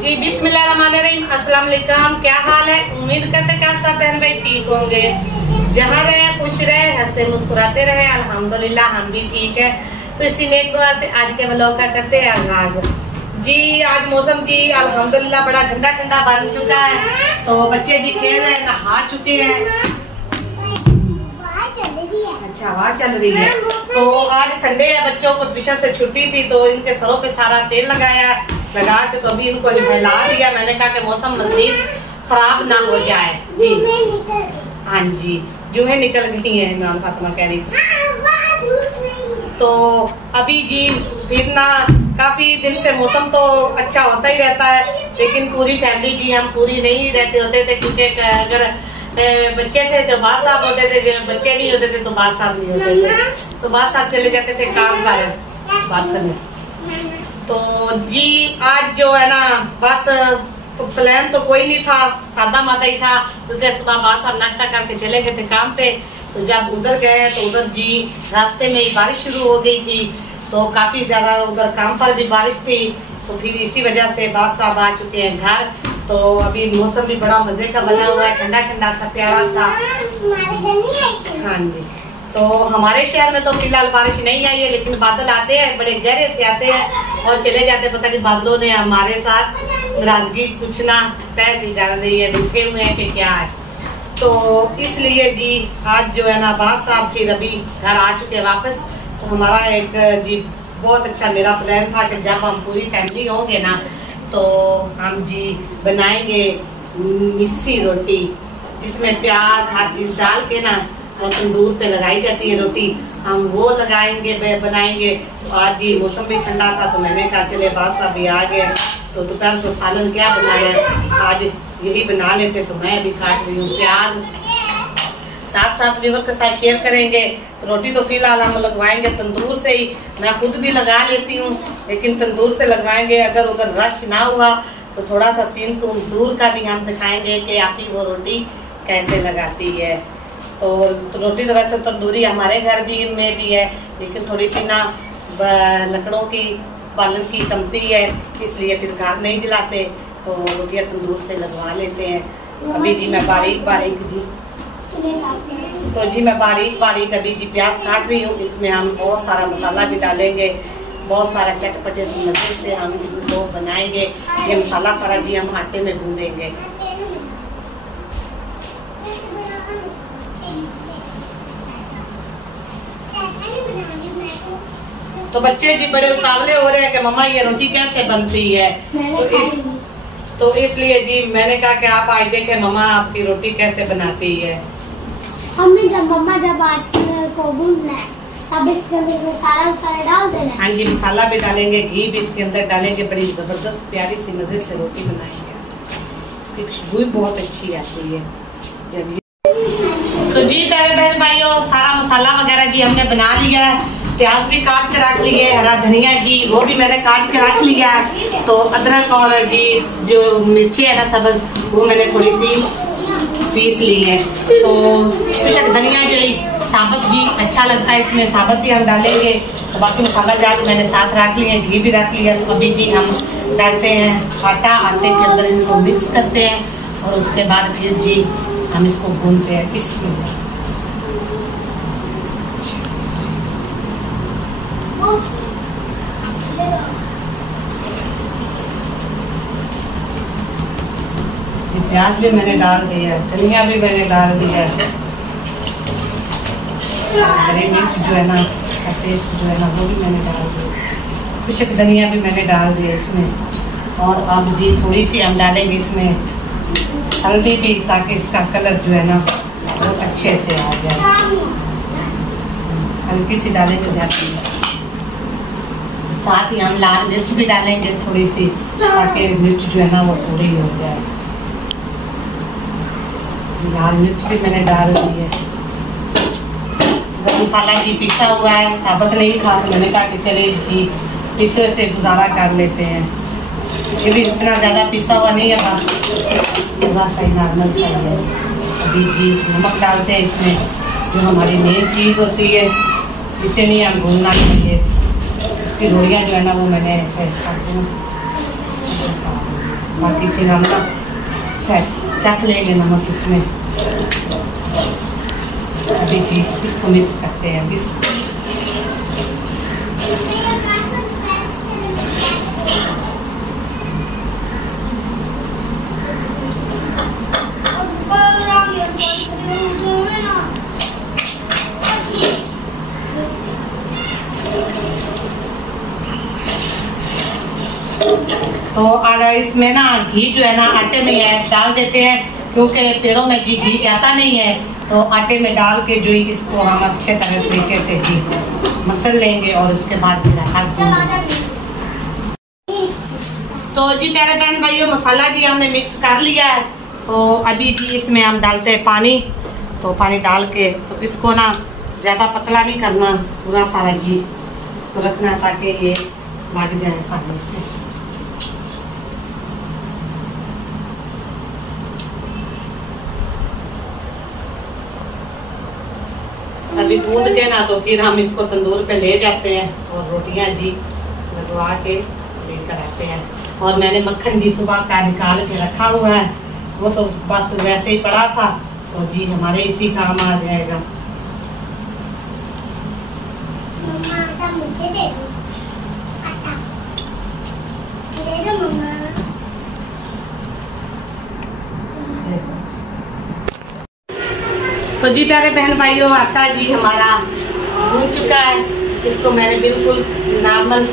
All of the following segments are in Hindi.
जी बिस्मिल्लाहिर्रहमानिर्रहीम, अस्सलाम वालेकुम। क्या हाल है? उम्मीद करते हैं कि आप सब बहन भाई ठीक होंगे। जहाँ रहे खुश रहे, हंसते मुस्कुराते रहे। अल्हम्दुलिल्लाह हम भी ठीक है। तो इसी नेक दुआ से आज के व्लॉग का करते हैं आगाज। जी आज मौसम जी अल्हम्दुलिल्लाह बड़ा ठंडा ठंडा बन चुका है। तो बच्चे जी खेल रहे हैं, नहा चुके हैं। अच्छा आवाज चल रही है। तो आज संडे है, बच्चों को ट्यूशन से छुट्टी थी तो इनके सरों पे सारा तेल लगा के तो अभी इनको नहला दिया। मैंने कहा कि मौसम मजीद खराब ना हो जाए। जी हाँ जी जूहे निकल गई है, इमरान फातिमा कह रही। तो अभी जी फिर ना काफी दिन से मौसम तो अच्छा होता ही रहता है, लेकिन पूरी फैमिली जी हम पूरी नहीं रहते होते थे, क्योंकि अगर बच्चे थे तो बात साहब होते थे, बच्चे नहीं होते थे तो बात साहब नहीं होते थे। तो बात साहब चले जाते थे काम पर बात करने। तो जी आज जो है ना बस प्लान तो कोई नहीं था, सादा मादा ही था, क्योंकि सुबह बात साहब नाश्ता करके चले गए थे काम पे। तो जब उधर गए तो उधर जी रास्ते में ही बारिश शुरू हो गई थी, तो काफी ज्यादा उधर काम पर भी बारिश थी। तो फिर इसी वजह से बात साहब आ चुके हैं घर। तो अभी मौसम भी बड़ा मजे का बना हुआ है, ठंडा ठंडा सा प्यारा सा। हाँ जी तो हमारे शहर में तो फिलहाल बारिश नहीं आई है, लेकिन बादल आते हैं, बड़े गहरे से आते हैं और चले जाते हैं। पता नहीं बादलों ने हमारे साथ नाराजगी कुछ ना तैसी कर रही है, रुके हुए हैं कि क्या है। तो इसलिए जी आज जो है ना बात साहब फिर अभी घर आ चुके वापस। तो हमारा एक जी बहुत अच्छा मेरा प्लान था कि जब हम पूरी फैमिली होंगे ना तो हम जी बनाएंगे मिस्सी रोटी, जिसमें प्याज हर चीज डाल के ना और तंदूर पे लगाई जाती है रोटी, हम वो लगाएंगे बनाएंगे। तो आज जी मौसम भी ठंडा था तो मैंने कहा चले बात साहब भी आ गए, तो दोपहर को सालन क्या बनाया, आज यही बना लेते। तो मैं भी काट रही हूँ प्याज, साथ साथ व्यूअर के साथ शेयर करेंगे। रोटी तो फिलहाल हम लगवाएंगे तंदूर से ही, मैं खुद भी लगा लेती हूँ, लेकिन तंदूर से लगवाएंगे। अगर उधर रश ना हुआ तो थोड़ा सा सीन तंदूर का भी हम दिखाएंगे कि आपकी वो रोटी कैसे लगाती है। तो रोटी तो वैसे तंदूरी हमारे घर भी में भी है, लेकिन थोड़ी सी ना लकड़ों की पालन की कमती है, इसलिए फिर घर नहीं जलाते, तो रोटियाँ तंदूर से लगवा लेते हैं। अभी जी मैं बारीक बारीक अभी जी प्याज काट रही हूँ। इसमें हम बहुत सारा मसाला भी डालेंगे, बहुत सारा चटपटे मजे से हम इनको बनाएंगे। ये मसाला सारा जी हम आटे में गूंदेंगे। तो बच्चे जी बड़े उतावले हो रहे हैं कि मम्मा ये रोटी कैसे बनती है। तो इसलिए जी मैंने कहा कि आप आज देखें मम्मा आपकी रोटी कैसे बनाती है। हमने जब आटे को गूंदना है तब इसके अंदर सारा मसाला डाल देना है। हाँ जी मसाला भी डालेंगे, घी भी इसके अंदर डालेंगे, बड़ी जबरदस्त प्यारी सी मजे से रोटी बनाएंगे। इसकी खुशबू बहुत अच्छी आती है जब ये। तो जी प्यारे बहन भाइयों सारा मसाला वगैरह जी हमने बना लिया है। प्याज भी काट के रख लिए, हरा धनिया जी वो भी मैंने काट के रख लिया है। तो अदरक और जी जो मिर्ची है ना सब्ज, वो मैंने थोड़ी सी पीस ली है। तो कुछ धनिया जी साबुत जी अच्छा लगता है, इसमें साबुत ही हम डालेंगे। तो बाकी मसाला जात मैंने साथ रख लिया, घी भी रख लिया। तो अभी जी हम डालते हैं आटा, आटे के अंदर इनको मिक्स करते हैं और उसके बाद फिर जी हम इसको भूनते हैं। इसमें प्याज भी मैंने डाल दिया, धनिया भी मैंने डाल दिया, हरी मिर्च जो है ना का पेस्ट जो है ना वो भी मैंने डाल दिया, कुछ धनिया भी मैंने डाल दिया इसमें। और अब जी थोड़ी सी हम डालेंगे इसमें हल्दी भी, ताकि इसका कलर जो है ना वो अच्छे से आ जाए। हल्की सी डालेंगे ज़्यादा, साथ ही हम लाल मिर्च भी डालेंगे थोड़ी सी, ताकि मिर्च जो है ना वो पूरी हो जाए। लाल मिर्च भी मैंने डाल दी है। गरम मसाला जी पिसा हुआ है, साबुत नहीं था, तो मैंने कहा कि चले जी पिसे से गुजारा कर लेते हैं। ये भी इतना ज़्यादा पिसा हुआ नहीं है, बस थोड़ा सा ही नॉर्मल सा है। अभी जी नमक डालते हैं इसमें, जो हमारी मेन चीज़ होती है, इसे नहीं हम भूनना चाहिए। इसकी रोटियाँ जो है ना वो मैंने ऐसे बाकी फिर हम ना चख लेंगे नमक इसमें। अभी जी इसको मिक्स करते हैं। तो इसमें ना घी जो है ना आटे में डाल देते हैं, क्योंकि पेड़ों में जी घी जाता नहीं है। तो आटे में डाल के जो इसको हम अच्छे तरह तरीके से जी मसल लेंगे और उसके बाद तो जी प्यारे बहन भाइयों मसाला जी हमने मिक्स कर लिया है। तो अभी जी इसमें हम डालते हैं पानी। तो पानी डाल के तो इसको ना ज़्यादा पतला नहीं करना, पूरा सारा जी इसको रखना ताकि ये लग जाए सामने से। अभी गूंद के ना तो फिर हम इसको तंदूर पे ले जाते हैं और रोटियां जी लगवा के लेकर आते हैं। और मैंने मक्खन जी सुबह का निकाल के रखा हुआ है, वो तो बस वैसे ही पड़ा था, तो जी हमारे इसी काम आ जाएगा। तो जी प्यारे बहन भाइयों आटा जी हमारा भून चुका है। इसको मैंने बिल्कुल नॉर्मल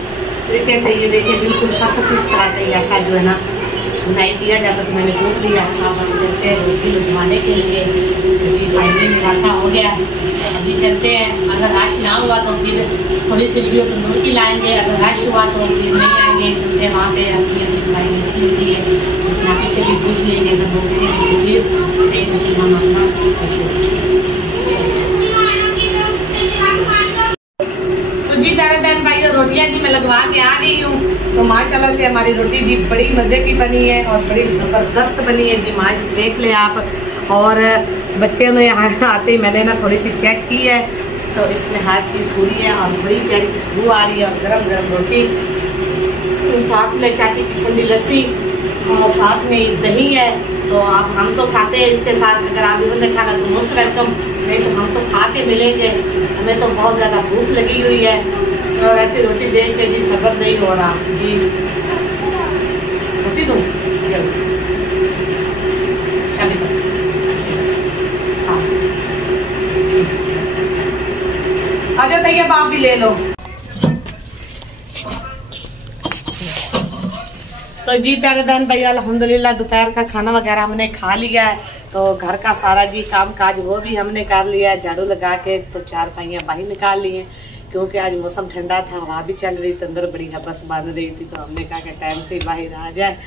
तरीके से ये देखिए बिल्कुल सख्त इस तरह से आटा जो है ना भुनाई दिया जाता, तो मैंने भून लिया। अब हम चलते हैं रोटी बनवाने के लिए, क्योंकि फाइनली मेरा आटा हो गया। तो अभी चलते हैं। अगर रश ना हुआ तो फिर थोड़ी सी वीडियो तंदूर की लाएंगे, अगर रश हुआ तो फिर नहीं आएंगे, क्योंकि वहाँ पे अपनी प्राइवेसी होती है। यहाँ से भी पूछ लेंगे अगर वो फिर एक हम अपना। तो जी प्यारे बहन भाइयों रोटियां जी मैं लगवा के आ गई हूँ। तो माशाल्लाह से हमारी रोटी जी बड़ी मज़े की बनी है और बड़ी ज़बरदस्त बनी है जी। माश देख ले आप। और बच्चे में आते ही मैंने ना थोड़ी सी चेक की है, तो इसमें हर चीज़ पूरी है और बड़ी प्यारी खुशबू आ रही है। और गरम गरम रोटी, साथ में चाटी की ठंडी लस्सी और साथ में दही है। तो आप हम तो खाते हैं इसके साथ, अगर आप इन्होंने खाना तो मोस्ट वेलकम, नहीं तो हम तो खा के मिलेंगे। हमें तो बहुत ज़्यादा भूख लगी हुई है और ऐसी रोटी देख के जी सब्र नहीं हो रहा जी। रोटी दूँ आ जाओ तैयार, आप भी ले लो। तो जी प्यारे बहन भैया अल्हम्दुलिल्लाह दोपहर का खाना वगैरह हमने खा लिया है। तो घर का सारा जी काम काज वो भी हमने कर लिया है। झाड़ू लगा के तो चार पाइयाँ बाहर निकाल ली हैं, क्योंकि आज मौसम ठंडा था, हवा भी चल रही थी, अंदर बड़ी हबस बन रही थी। तो हमने कहा कि टाइम से बाहर आ जाए।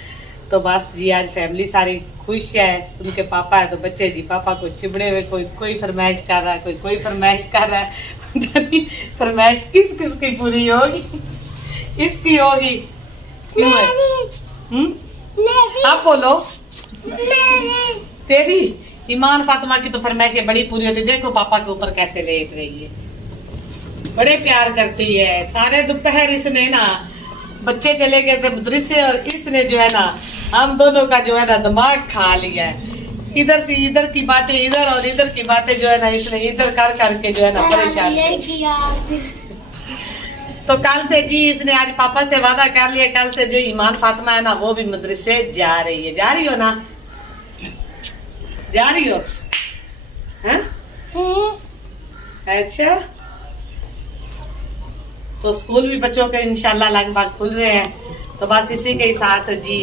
तो बस जी आज फैमिली सारी खुश है। उनके पापा है तो बच्चे जी पापा को चिबड़े हुए, कोई फरमाइश कर रहा है, कोई फरमाइश कर रहा है। फरमाइश किस किस की पूरी होगी? इसकी होगी क्यों है? आप बोलो। तेरी ईमान फातिमा की तो फरमाइशें बड़ी पूरी होती। देखो पापा के ऊपर कैसे लेट रही है, बड़े प्यार करती है। सारे दोपहर इसने ना बच्चे चले गए थे मदरसे और इसने जो है ना हम दोनों का जो है ना दिमाग खा लिया है। इधर से इधर की बातें इधर और इधर की बातें जो है ना इसने इधर कर करके जो है ना परेशान। तो कल से जी इसने आज पापा से वादा कर लिया, कल से जो ईमान फातिमा है ना वो भी मदरसे जा रही है। जा रही हो ना? जा रही हो? हैं? अच्छा, तो स्कूल भी बच्चों के इंशाल्लाह लगभग खुल रहे हैं। तो बस इसी के साथ जी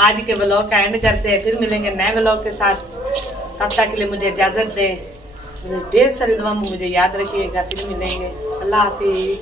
आज के व्लॉग का एंड करते हैं। फिर मिलेंगे नए व्लॉग के साथ। तब तक के लिए मुझे इजाजत दें। ढेर सारी दुआ मुझे याद रखिएगा। फिर मिलेंगे। अल्लाह हाफिज।